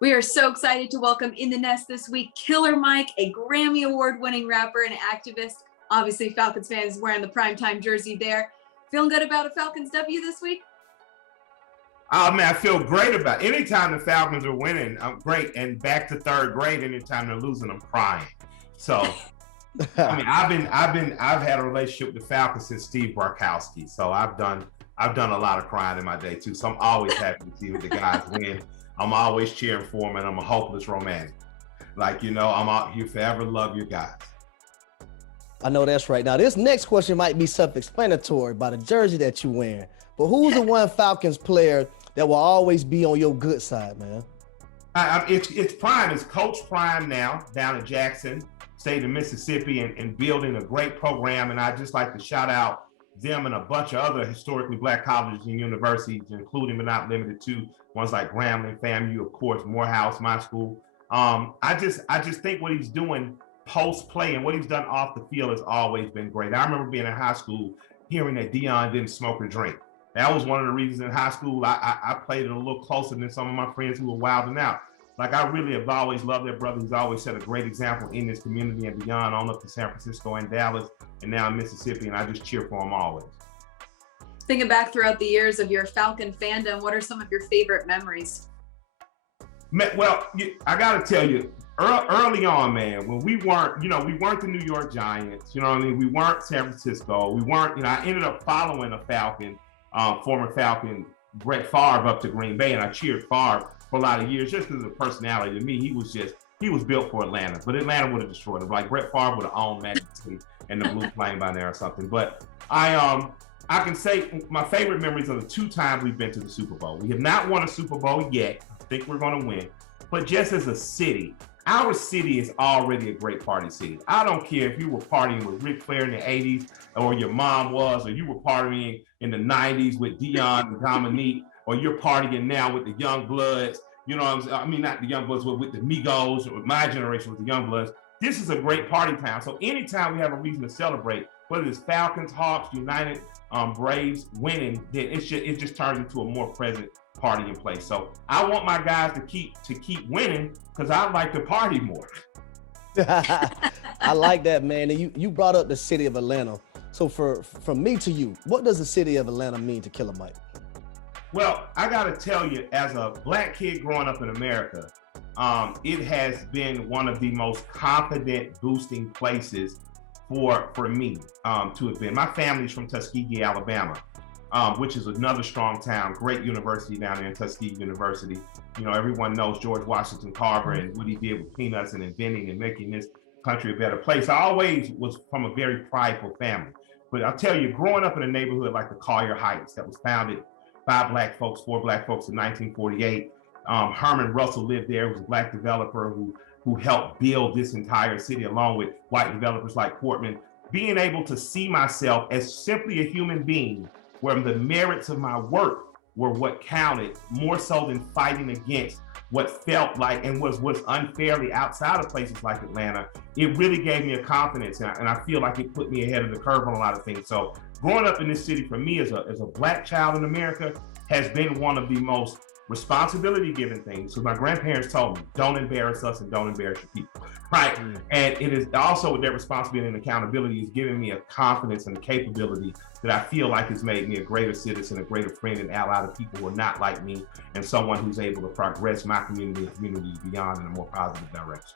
We are so excited to welcome in the nest this week, Killer Mike, a Grammy Award-winning rapper and activist. Obviously, Falcons fans wearing the primetime jersey there. Feeling good about a Falcons W this week? Oh man, I feel great about it. Anytime the Falcons are winning, I'm great. And back to third grade, anytime they're losing, I'm crying. So, I mean, I've had a relationship with the Falcons since Steve Barkowski. So I've done a lot of crying in my day too. So I'm always happy to see the guys win. I'm always cheering for them, and I'm a hopeless romantic. I'm out here forever love you guys. I know that's right. Now, this next question might be self-explanatory by the jersey that you wearing, but who's the one Falcons player that will always be on your good side, man? It's Prime. It's Coach Prime now down in Jackson, state of Mississippi, and building a great program. And I'd just like to shout out them and a bunch of other historically Black colleges and universities, including but not limited to ones like Grambling, FAMU, of course, Morehouse, my school. I just think what he's doing post-play and what he's done off the field has always been great. I remember being in high school hearing that Deion didn't smoke or drink. That was one of the reasons in high school I played it a little closer than some of my friends who were wilding out. Like, I really have always loved that brother. He's always set a great example in this community and beyond, on up to San Francisco and Dallas, and now in Mississippi, and I just cheer for him always. Thinking back throughout the years of your Falcon fandom, what are some of your favorite memories? Well, I got to tell you, early on, man, when we weren't the New York Giants, you know what I mean? We weren't San Francisco. We weren't, I ended up following a Falcon, former Falcon, Brett Favre, up to Green Bay, and I cheered Favre for a lot of years just because of the personality. To me, he was built for Atlanta, but Atlanta would have destroyed him. Like, Brett Favre would have owned Magic City and the Blue Flame by there or something. But I can say my favorite memories are the 2 times we've been to the Super Bowl. We have not won a Super Bowl yet. I think we're going to win. But just as a city, our city is already a great party city. I don't care if you were partying with Ric Flair in the 80s, or your mom was, or you were partying in the 90s with Dion and Dominique, or you're partying now with the Young Bloods. You know what I mean? Not the Young Bloods, but with the Migos, or my generation with the Young Bloods. This is a great party town. So anytime we have a reason to celebrate, whether it's Falcons, Hawks, United, Braves winning, then it just turns into a more present partying place. So I want my guys to keep winning because I like to party more. I like that, man. And you brought up the city of Atlanta. So from me to you, what does the city of Atlanta mean to Killer Mike? Well, I got to tell you, as a Black kid growing up in America, it has been one of the most confident boosting places for me to have been. My family's from Tuskegee, Alabama, which is another strong town, great university down there in Tuskegee University. You know, everyone knows George Washington Carver and what he did with peanuts and inventing and making this country a better place. I always was from a very prideful family. But I'll tell you, growing up in a neighborhood like the Collier Heights that was founded by Black folks, for Black folks in 1948, Herman Russell lived there, was a Black developer who helped build this entire city along with white developers like Portman. Being able to see myself as simply a human being where the merits of my work were what counted more so than fighting against what felt like and was unfairly outside of places like Atlanta, it really gave me a confidence, and I feel like it put me ahead of the curve on a lot of things. So growing up in this city for me as a Black child in America has been one of the most responsibility-given things. So my grandparents told me, don't embarrass us and don't embarrass your people, right? And it is also with that responsibility and accountability is giving me a confidence and a capability that I feel like has made me a greater citizen, a greater friend and ally to people who are not like me, and someone who's able to progress my community and communities beyond in a more positive direction.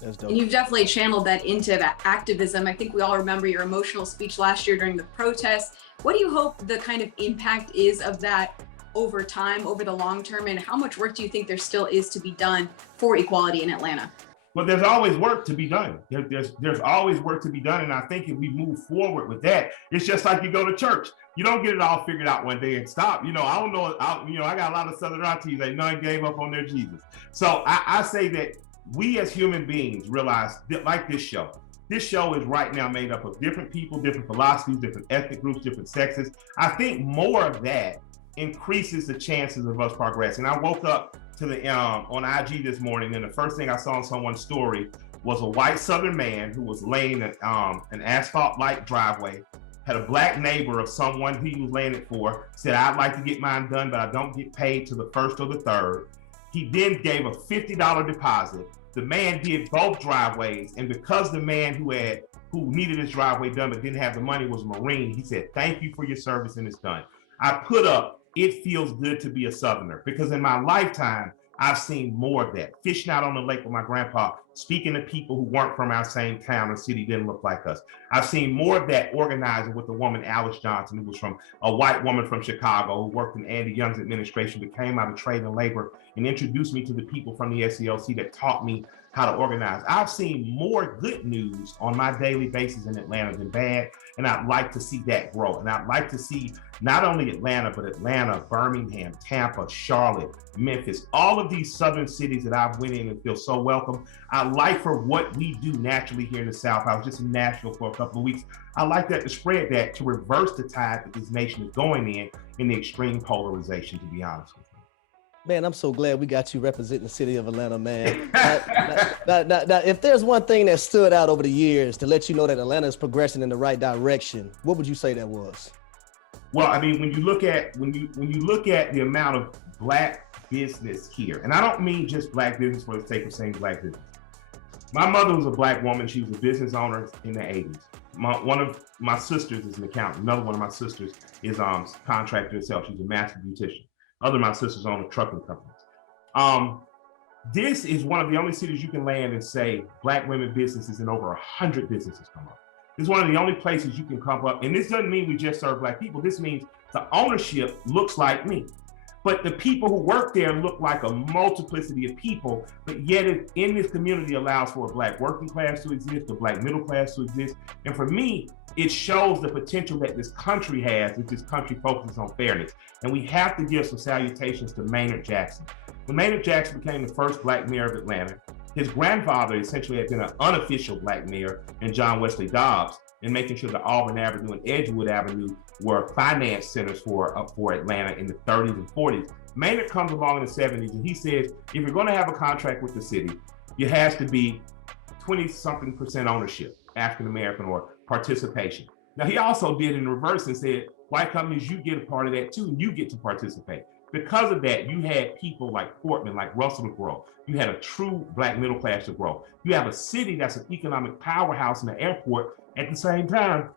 That's dope. And you've definitely channeled that into that activism. I think we all remember your emotional speech last year during the protest. What do you hope the kind of impact is of that over time, over the long term, and how much work do you think there still is to be done for equality in Atlanta? Well, there's always work to be done. There's always work to be done, and I think if we move forward with that, it's just like you go to church. You don't get it all figured out one day and stop. You know, I don't know. I got a lot of Southern aunties that none gave up on their Jesus. So I say that we as human beings realize that, like this show is right now made up of different people, different philosophies, different ethnic groups, different sexes. I think more of that increases the chances of us progressing. I woke up to the on IG this morning, and the first thing I saw on someone's story was a white Southern man who was laying an asphalt-like driveway, had a Black neighbor of someone he was laying it for, said, I'd like to get mine done, but I don't get paid till the 1st or the 3rd. He then gave a $50 deposit. The man did both driveways, and because the man who needed his driveway done but didn't have the money was a Marine, he said, "Thank you for your service, and it's done." I put up, "It feels good to be a Southerner," because in my lifetime, I've seen more of that. Fishing out on the lake with my grandpa, speaking to people who weren't from our same town or city, didn't look like us. I've seen more of that organizing with the woman, Alice Johnson, who was from a white woman from Chicago, who worked in Andy Young's administration, but came out of trade and labor and introduced me to the people from the SCLC that taught me how to organize. I've seen more good news on my daily basis in Atlanta than bad, and I'd like to see that grow. And I'd like to see not only Atlanta, but Atlanta, Birmingham, Tampa, Charlotte, Memphis, all of these southern cities that I've went in and feel so welcome. I like for what we do naturally here in the South. I was just in Nashville for a couple of weeks. I like that to spread that, to reverse the tide that this nation is going in the extreme polarization, to be honest with you. Man, I'm so glad we got you representing the city of Atlanta, man. Now, if there's one thing that stood out over the years to let you know that Atlanta is progressing in the right direction, what would you say that was? Well, I mean, when you look at the amount of Black business here, and I don't mean just Black business for the sake of saying Black business. My mother was a Black woman. She was a business owner in the 80s. One of my sisters is an accountant. Another one of my sisters is contractor herself. She's a master beautician. Other of my sisters own trucking companies. This is one of the only cities you can land and say Black women businesses, and over 100 businesses come up. It's one of the only places you can come up. And this doesn't mean we just serve Black people. This means the ownership looks like me. But the people who work there look like a multiplicity of people, but yet in this community allows for a Black working class to exist, a Black middle class to exist. And for me, it shows the potential that this country has if this country focuses on fairness. And we have to give some salutations to Maynard Jackson. When Maynard Jackson became the first Black mayor of Atlanta, his grandfather essentially had been an unofficial Black mayor in John Wesley Dobbs, and making sure that Auburn Avenue and Edgewood Avenue were finance centers for Atlanta in the 30s and 40s. Maynard comes along in the 70s and he says, if you're going to have a contract with the city, it has to be 20-something% ownership, African American, or participation. Now, he also did in reverse and said, white companies, you get a part of that too, and you get to participate. Because of that, you had people like Portman, like Russell to grow. You had a true Black middle class to grow. You have a city that's an economic powerhouse in the airport. At the same time,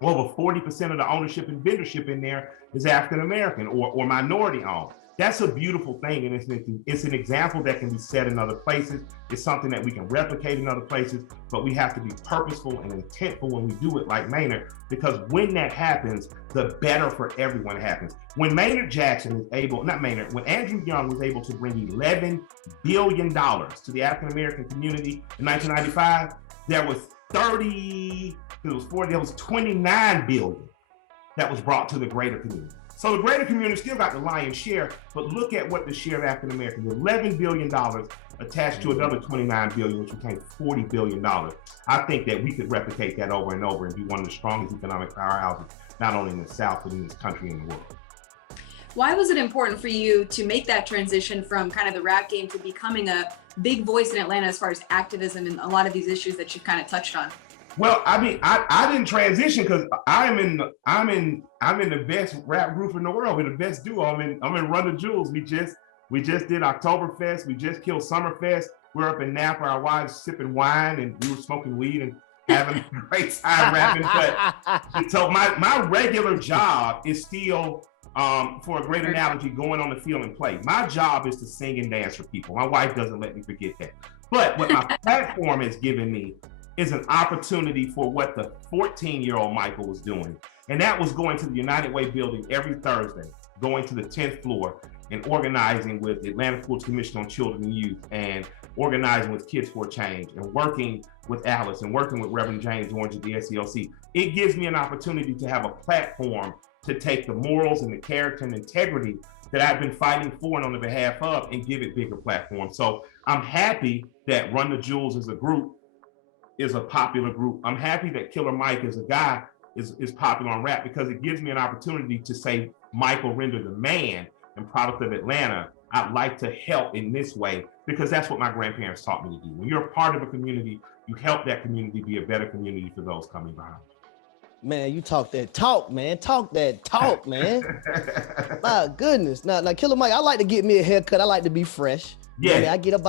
over 40% of the ownership and vendorship in there is African American or minority owned. That's a beautiful thing, and it's an example that can be set in other places. It's something that we can replicate in other places, but we have to be purposeful and intentful when we do it like Maynard, because when that happens, the better for everyone happens. When Maynard Jackson is able, not Maynard, when Andrew Young was able to bring $11 billion to the African American community in 1995, there was 29 billion that was brought to the greater community. So the greater community still got the lion's share, but look at what the share of African Americans, $11 billion attached to another 29 billion, which became $40 billion. I think that we could replicate that over and over and be one of the strongest economic powerhouses, not only in the South, but in this country and the world. Why was it important for you to make that transition from kind of the rap game to becoming a big voice in Atlanta as far as activism and a lot of these issues that you've kind of touched on? Well, I mean, I didn't transition because I'm in the best rap group in the world. We're the best duo. I'm in Run the Jewels. We just did Oktoberfest. We just killed Summerfest. We're up in Napa. Our wives sipping wine, and we were smoking weed and having a great time rapping. But so my regular job is still, for a great analogy, going on the field and play. My job is to sing and dance for people. My wife doesn't let me forget that. But what my platform has given me is an opportunity for what the 14-year-old Michael was doing. And that was going to the United Way building every Thursday, going to the 10th floor and organizing with the Atlanta Courts Commission on Children and Youth, and organizing with Kids for a Change, and working with Alice, and working with Reverend James Orange at the SCLC. It gives me an opportunity to have a platform to take the morals and the character and integrity that I've been fighting for and on the behalf of, and give it bigger platform. So I'm happy that Run the Jewels as a group is a popular group. I'm happy that Killer Mike as a guy is popular on rap, because it gives me an opportunity to say, Michael Render, the man and product of Atlanta, I'd like to help in this way, because that's what my grandparents taught me to do. When you're a part of a community, you help that community be a better community for those coming behind. Man, you talk that talk, man. Talk that talk, man. My goodness. Now, Killer Mike, I like to get me a haircut. I like to be fresh. Yeah. I get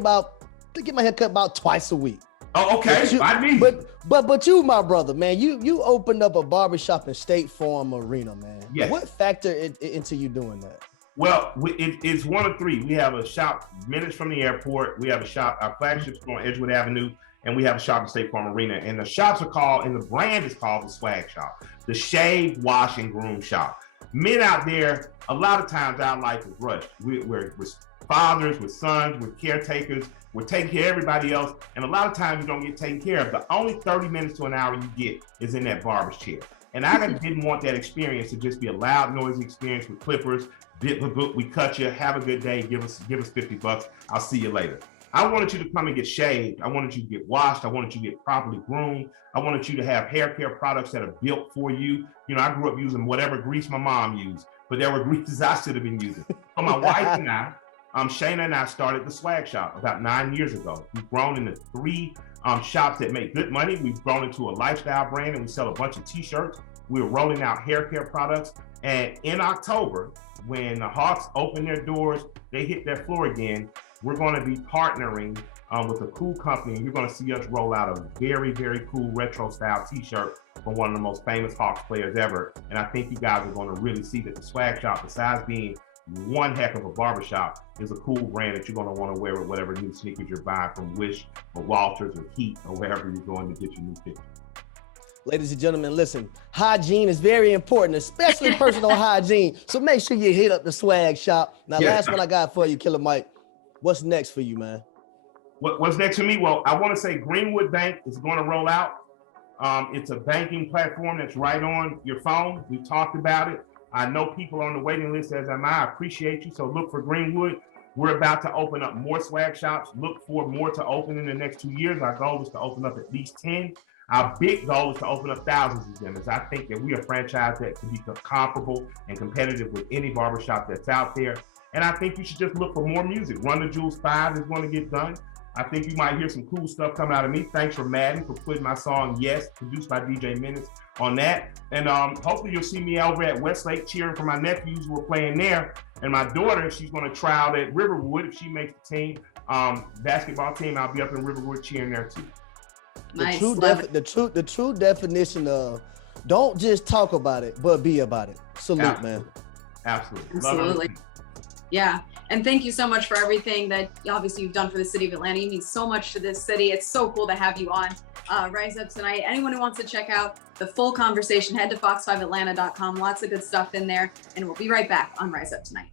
my haircut about twice a week. Oh, okay. But you, my brother, man, you opened up a barbershop in State Farm Arena, man. Yes. What factored into you doing that? Well, it's one of three. We have a shop minutes from the airport. We have a shop, our flagship store on Edgewood Avenue, and we have a shop in State Farm Arena. And the shops are called, and the brand is called the Swag Shop, the shave, wash, and groom shop. Men out there, a lot of times our life is rushed. We're fathers, we're sons, we're caretakers, we're taking care of everybody else, and a lot of times you don't get taken care of. The only 30 minutes to an hour you get is in that barber's chair. And I didn't want that experience to just be a loud, noisy experience with clippers. We cut you, have a good day, give us $50, I'll see you later. I wanted you to come and get shaved. I wanted you to get washed. I wanted you to get properly groomed. I wanted you to have hair care products that are built for you. You know, I grew up using whatever grease my mom used, but there were greases I should have been using. So my wife and I, Shayna and I started the Swag Shop about 9 years ago. We've grown into 3 shops that make good money. We've grown into a lifestyle brand, and we sell a bunch of t-shirts. We're rolling out hair care products. And in October, when the Hawks open their doors, they hit their floor again, we're going to be partnering with a cool company, and you're going to see us roll out a very, very cool retro style t-shirt from one of the most famous Hawks players ever. And I think you guys are going to really see that the Swag Shop, besides being one heck of a barbershop, is a cool brand that you're going to want to wear with whatever new sneakers you're buying from Wish or Walters or Heat or wherever you're going to get your new fit. Ladies and gentlemen, listen, hygiene is very important, especially personal hygiene. So make sure you hit up the Swag Shop. Now, last one I got for you, Killer Mike. What's next for you, man? What's next for me? Well, I want to say Greenwood Bank is going to roll out. It's a banking platform that's right on your phone. We talked about it. I know people on the waiting list, as am I. I appreciate you. So look for Greenwood. We're about to open up more swag shops. Look for more to open in the next 2 years. Our goal is to open up at least 10. Our big goal is to open up thousands of them, as I think that we are a franchise that can be comparable and competitive with any barbershop that's out there. And I think you should just look for more music. Run the Jewels 5 is going to get done. I think you might hear some cool stuff come out of me. Thanks for Madden for putting my song Yes, produced by DJ Minutes, on that. And hopefully you'll see me over at Westlake cheering for my nephews who are playing there. And my daughter, she's going to try out at Riverwood. If she makes the team, basketball team, I'll be up in Riverwood cheering there too. Nice. The true definition of don't just talk about it, but be about it. Salute, Absolutely. man. Absolutely. Yeah. And thank you so much for everything that obviously you've done for the city of Atlanta. You mean so much to this city. It's so cool to have you on Rise Up Tonight. Anyone who wants to check out the full conversation, head to fox5atlanta.com. Lots of good stuff in there. And we'll be right back on Rise Up Tonight.